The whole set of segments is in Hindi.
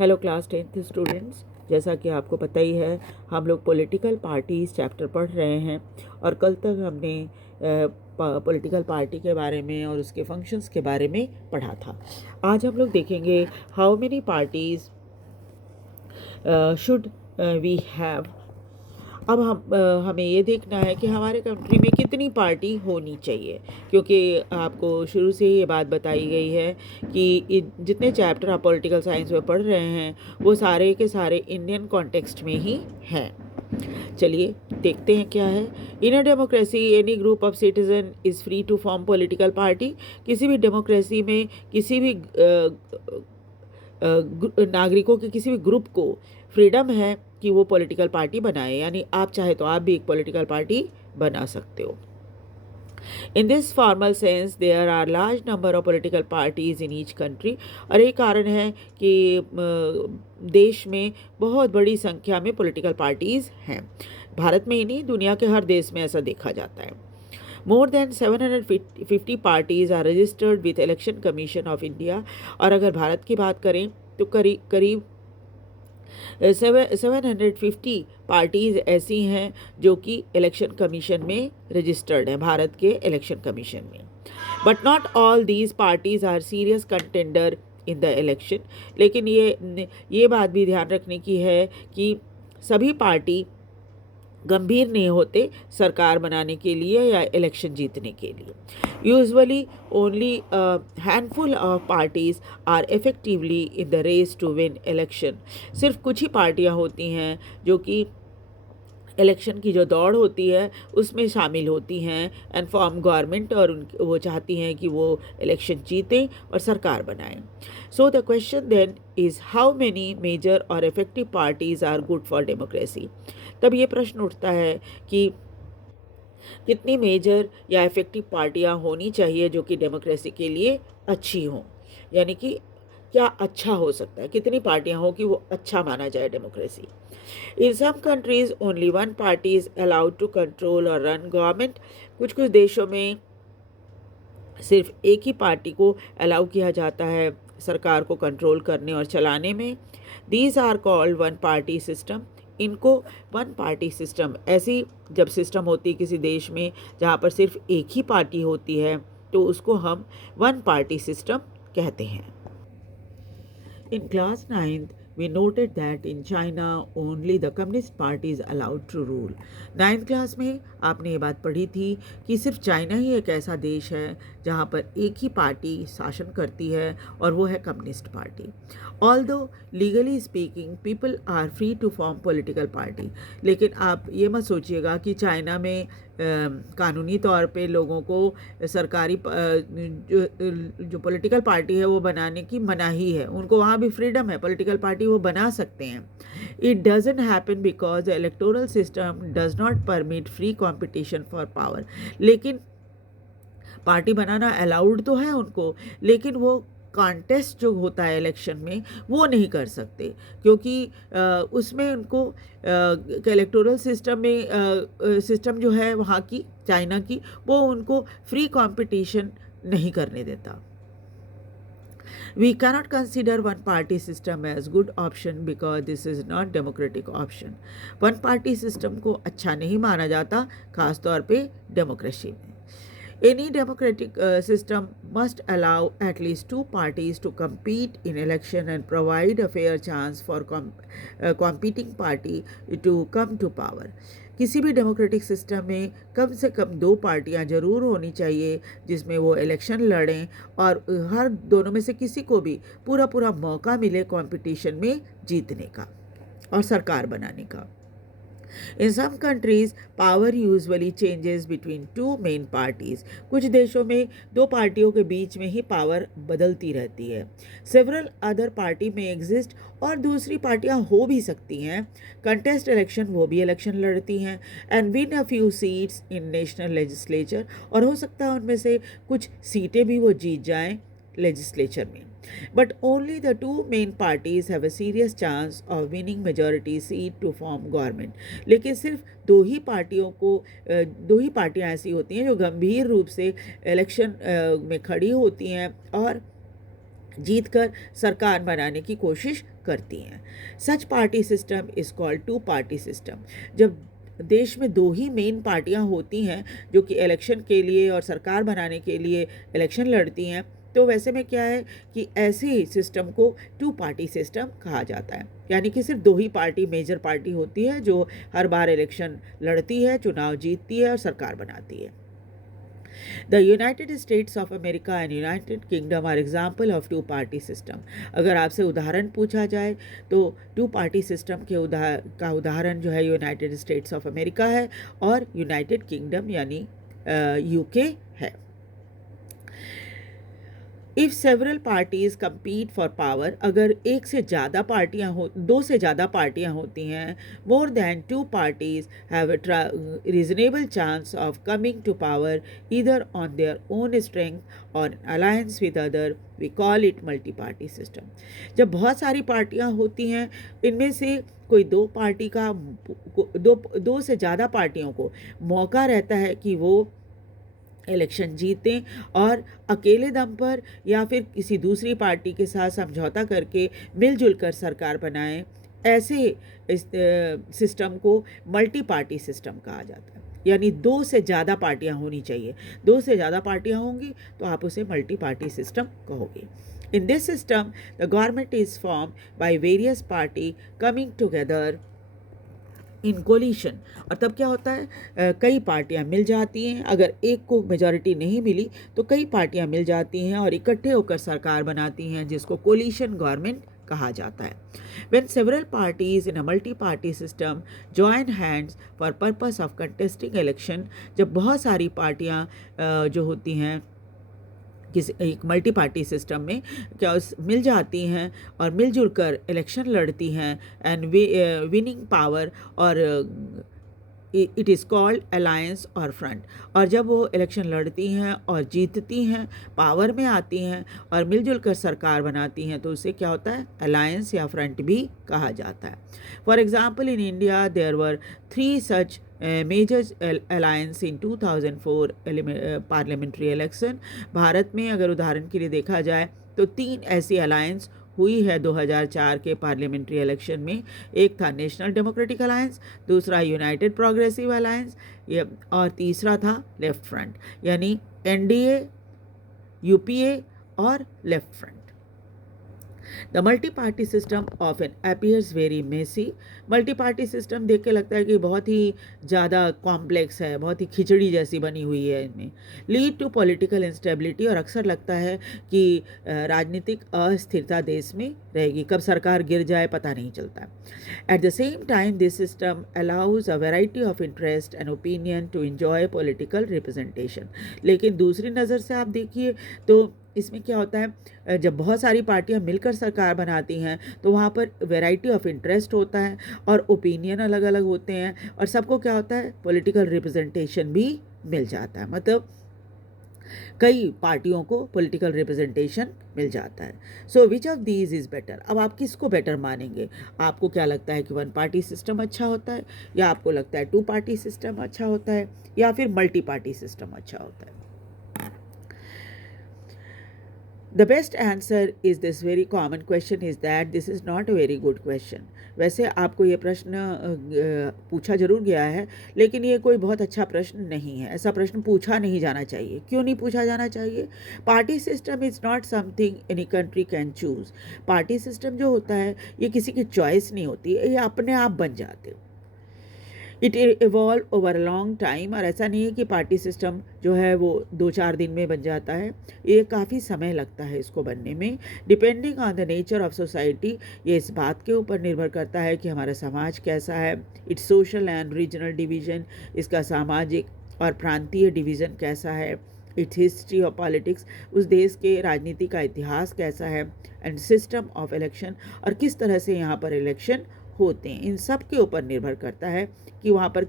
हेलो क्लास 10th स्टूडेंट्स, जैसा कि आपको पता ही है हम लोग पॉलिटिकल पार्टीज चैप्टर पढ़ रहे हैं और कल तक हमने पॉलिटिकल पार्टी के बारे में और उसके फंक्शंस के बारे में पढ़ा था। आज हम लोग देखेंगे how many parties should we have. अब हमें ये देखना है कि हमारे कंट्री में कितनी पार्टी होनी चाहिए, क्योंकि आपको शुरू से ही ये बात बताई गई है कि जितने चैप्टर आप पॉलिटिकल साइंस में पढ़ रहे हैं वो सारे के सारे इंडियन कॉन्टेक्स्ट में ही हैं। चलिए देखते हैं क्या है। In a democracy any group of citizen is free to form political party. किसी भी डेमोक्रेसी में किसी भी नागरिकों के किसी भी ग्रुप को फ्रीडम है कि वो पॉलिटिकल पार्टी बनाए, यानी आप चाहे तो आप भी एक पॉलिटिकल पार्टी बना सकते हो। In this formal sense there are large number of political parties in each country. और एक कारण है कि देश में बहुत बड़ी संख्या में पॉलिटिकल पार्टीज हैं। भारत में ही नहीं, दुनिया के हर देश में ऐसा देखा जाता है। More than 750 parties are registered with Election Commission of India. और अगर भारत की बात करें तो करीब 750 पार्टीज़ ऐसी हैं जो कि इलेक्शन कमीशन में रजिस्टर्ड हैं, भारत के इलेक्शन कमीशन में। But not all these parties are serious contender in the election. लेकिन ये बात भी ध्यान रखने की है कि सभी पार्टी गंभीर नहीं होते सरकार बनाने के लिए या इलेक्शन जीतने के लिए। Usually only handful of parties are effectively in the race to win election. सिर्फ कुछ ही पार्टियां होती हैं जो कि इलेक्शन की जो दौड़ होती है उसमें शामिल होती हैं एंड फॉर्म गवर्नमेंट, और वो चाहती हैं कि वो इलेक्शन जीतें और सरकार बनाएं। So the question then is how many major और effective parties are good for democracy. तब ये प्रश्न उठता है कि कितनी मेजर या इफेक्टिव पार्टियां होनी चाहिए जो कि डेमोक्रेसी के लिए अच्छी हों, यानी कि क्या अच्छा हो सकता है, कितनी पार्टियां हो कि वो अच्छा माना जाए democracy. In some countries only one party is allowed to control और रन गवर्नमेंट। कुछ कुछ देशों में सिर्फ एक ही पार्टी को अलाउ किया जाता है सरकार को कंट्रोल करने और चलाने में। These are called one party system. इनको वन पार्टी सिस्टम, ऐसी जब सिस्टम होती है किसी देश में जहाँ पर सिर्फ एक ही पार्टी होती है तो उसको हम वन पार्टी सिस्टम कहते हैं। In class 9th, we noted that in China only the Communist Party is allowed to rule. 9th class में आपने ये बात पढ़ी थी कि सिर्फ चाइना ही एक ऐसा देश है जहाँ पर एक ही पार्टी शासन करती है और वो है communist party. Although legally speaking people are free to form political party. लेकिन आप ये मत सोचिएगा कि चाइना में कानूनी तौर पे लोगों को सरकारी जो पॉलिटिकल पार्टी है वो बनाने की मनाही है। उनको वहाँ भी फ्रीडम है, पॉलिटिकल पार्टी वो बना सकते हैं। It doesn't happen because the electoral system does not permit free competition for power. लेकिन पार्टी बनाना अलाउड तो है उनको, लेकिन वो कॉन्टेस्ट जो होता है इलेक्शन में वो नहीं कर सकते, क्योंकि उसमें उनको इलेक्टोरल सिस्टम में सिस्टम जो है वहाँ की चाइना की, वो उनको फ्री कंपटीशन नहीं करने देता। We cannot consider one party system as good option because this is not democratic option. One party system को अच्छा नहीं माना जाता, खास तौर पे डेमोक्रेसी में। Any democratic system must allow at least two parties to compete in election and provide a fair chance for competing party to come to power. किसी भी डेमोक्रेटिक सिस्टम में कम से कम दो पार्टियां जरूर होनी चाहिए जिसमें वो इलेक्शन लड़ें और हर दोनों में से किसी को भी पूरा पूरा मौका मिले कंपटीशन में जीतने का और सरकार बनाने का। In some countries, power usually changes between two main parties. कुछ देशों में दो पार्टियों के बीच में ही पावर बदलती रहती है। Several other party may exist, और दूसरी पार्टियां हो भी सकती हैं। कंटेस्ट इलेक्शन, वो भी इलेक्शन लड़ती हैं and win a few seats in national legislature, और हो सकता है उनमें से कुछ सीटें भी वो जीत जाएं लेजिस्लेचर में। But only the two main parties have a serious chance of winning majority seat to form government. लेकिन सिर्फ दो ही पार्टियां ऐसी होती हैं जो गंभीर रूप से इलेक्शन में खड़ी होती हैं और जीतकर सरकार बनाने की कोशिश करती हैं। Such party system is called two party system. जब देश में दो ही मेन पार्टियां होती हैं जो कि इलेक्शन के लिए और सरकार बनाने के लिए इलेक्शन लड़ती हैं, तो वैसे में क्या है कि ऐसे सिस्टम को टू पार्टी सिस्टम कहा जाता है। यानी कि सिर्फ दो ही पार्टी, मेजर पार्टी होती है जो हर बार इलेक्शन लड़ती है, चुनाव जीतती है और सरकार बनाती है। The United States of America and United Kingdom are example of two party system. अगर आपसे उदाहरण पूछा जाए तो टू पार्टी सिस्टम के उदाहरण जो है यूनाइटेड स्टेट्स ऑफ अमेरिका है और यूनाइटेड किंगडम यानी यूके है। If several parties compete for power, अगर एक से ज़्यादा पार्टियाँ हो, दो से ज़्यादा पार्टियाँ होती हैं, more than two parties have a reasonable chance of coming to power either on their own strength और alliance with other, we call it multi party system. जब बहुत सारी पार्टियाँ होती हैं, इनमें से कोई दो पार्टी का दो से ज़्यादा पार्टियों को मौका रहता है कि वो इलेक्शन जीतें और अकेले दम पर या फिर किसी दूसरी पार्टी के साथ समझौता करके मिलजुल कर सरकार बनाएं, ऐसे इस सिस्टम को मल्टी पार्टी सिस्टम कहा जाता है। यानी दो से ज़्यादा पार्टियां होनी चाहिए। दो से ज़्यादा पार्टियां होंगी तो आप उसे मल्टी पार्टी सिस्टम कहोगे। In this system, the government is formed by various party coming together in collision. और तब क्या होता है, कई पार्टियां मिल जाती हैं। अगर एक को मेजॉरिटी नहीं मिली तो कई पार्टियां मिल जाती हैं और इकट्ठे होकर सरकार बनाती हैं, जिसको कोलिशन गवर्नमेंट कहा जाता है। When several parties in a multi-party system join hands for purpose of contesting election, जब बहुत सारी पार्टियां जो होती हैं किसी एक मल्टी पार्टी सिस्टम में क्या मिल जाती हैं और मिलजुल कर इलेक्शन लड़ती हैं एंड विनिंग पावर, और इट इज़ कॉल्ड अलायंस और फ्रंट। और जब वो इलेक्शन लड़ती हैं और जीतती हैं, पावर में आती हैं और मिलजुल कर सरकार बनाती हैं, तो उसे क्या होता है, अलायंस या फ्रंट भी कहा जाता है। For example in India there were 3 such major alliance in 2004 parliamentary election. Bharat में अगर उदाहरण के लिए देखा जाए तो 3 ऐसी अलायंस हुई है 2004 के पार्लियामेंट्री इलेक्शन में। एक था नेशनल डेमोक्रेटिक अलायंस, दूसरा यूनाइटेड प्रोग्रेसिव अलायंस और तीसरा था लेफ्ट फ्रंट, यानी एनडीए, यूपीए और left front. The multi party system often appears very messy. Multi party system देख के लगता है कि बहुत ही ज़्यादा कॉम्प्लेक्स है, बहुत ही खिचड़ी जैसी बनी हुई है इनमें। लीड टू पॉलिटिकल इंस्टेबिलिटी, और अक्सर लगता है कि राजनीतिक अस्थिरता देश में रहेगी, कब सरकार गिर जाए पता नहीं चलता। At the same time this system allows a variety of interest and opinion to enjoy political representation. लेकिन दूसरी नज़र से आप देखिए तो इसमें क्या होता है, जब बहुत सारी पार्टियां मिलकर सरकार बनाती हैं तो वहाँ पर वैरायटी ऑफ इंटरेस्ट होता है और ओपिनियन अलग अलग होते हैं, और सबको क्या होता है, पॉलिटिकल रिप्रेजेंटेशन भी मिल जाता है। मतलब कई पार्टियों को पॉलिटिकल रिप्रेजेंटेशन मिल जाता है। So which of these is better. अब आप किसको बेटर मानेंगे? आपको क्या लगता है कि वन पार्टी सिस्टम अच्छा होता है, या आपको लगता है टू पार्टी सिस्टम अच्छा होता है, या फिर मल्टी पार्टी सिस्टम अच्छा होता है? The best answer is this very common question is that this is not a very good question. वैसे आपको ये प्रश्न पूछा जरूर गया है, लेकिन ये कोई बहुत अच्छा प्रश्न नहीं है। ऐसा प्रश्न पूछा नहीं जाना चाहिए। क्यों नहीं पूछा जाना चाहिए? Party system is not something any country can choose. Party system जो होता है ये किसी की चॉइस नहीं होती है, ये अपने आप बन जाते। It evolve over a long time, और ऐसा नहीं है कि पार्टी सिस्टम जो है वो 2-4 दिन में बन जाता है, ये काफ़ी समय लगता है इसको बनने में। Depending on the nature of society, ये इस बात के ऊपर निर्भर करता है कि हमारा समाज कैसा है, it's social and regional division, इसका सामाजिक और प्रांतीय डिवीज़न कैसा है, इट्स हिस्ट्री ऑफ पॉलिटिक्स, उस देश के राजनीति का इतिहास कैसा है, एंड सिस्टम ऑफ इलेक्शन, और किस तरह से यहाँ पर इलेक्शन होते हैं। इन सब के ऊपर निर्भर करता है कि वहाँ पर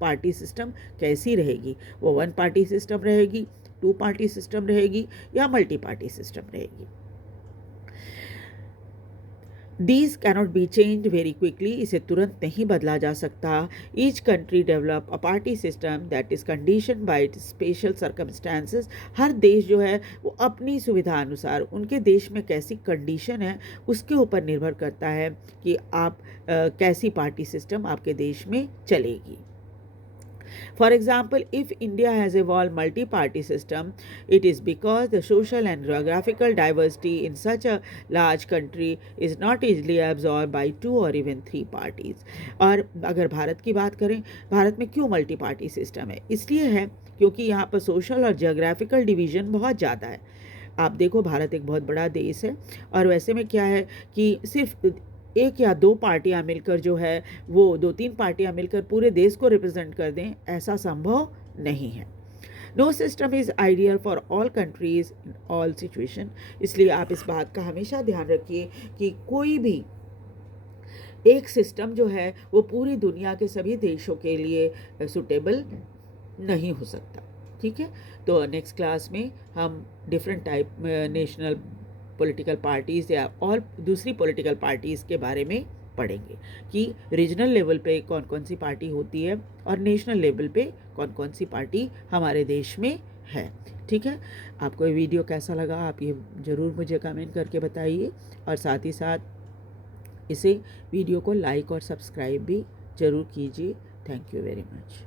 पार्टी सिस्टम कैसी रहेगी, वो वन पार्टी सिस्टम रहेगी, टू पार्टी सिस्टम रहेगी, या मल्टी पार्टी सिस्टम रहेगी। These cannot be changed very quickly. इसे तुरंत नहीं बदला जा सकता. Each country develop a party system that is conditioned by its special circumstances. हर देश जो है वो अपनी सुविधा अनुसार उनके देश में कैसी कंडीशन है उसके ऊपर निर्भर करता है कि आप कैसी पार्टी सिस्टम आपके देश में चलेगी. For example, if India has evolved multi-party system, it is because the social and geographical diversity in such a large country is not easily absorbed by 2 or even 3 parties. और अगर भारत की बात करें, भारत में क्यों मल्टी पार्टी सिस्टम है? इसलिए है क्योंकि यहाँ पर सोशल और जियोग्राफिकल डिवीज़न बहुत ज़्यादा है. आप देखो भारत एक बहुत बड़ा देश है और वैसे में क्या है कि सिर्फ एक या दो पार्टियां मिलकर जो है वो 2-3 पार्टियां मिलकर पूरे देश को रिप्रेजेंट कर दें, ऐसा संभव नहीं है. No system is ideal for all countries in all situation. इसलिए आप इस बात का हमेशा ध्यान रखिए कि कोई भी एक सिस्टम जो है वो पूरी दुनिया के सभी देशों के लिए सूटेबल नहीं हो सकता. ठीक है, तो नेक्स्ट क्लास में हम different type national political parties या और दूसरी पॉलिटिकल पार्टीज़ के बारे में पढ़ेंगे कि रीजनल लेवल पे कौन कौन सी पार्टी होती है और नेशनल लेवल पे कौन कौन सी पार्टी हमारे देश में है. ठीक है, आपको ये वीडियो कैसा लगा आप ये ज़रूर मुझे कमेंट करके बताइए और साथ ही साथ इसे वीडियो को लाइक और सब्सक्राइब भी ज़रूर कीजिए. Thank you very much.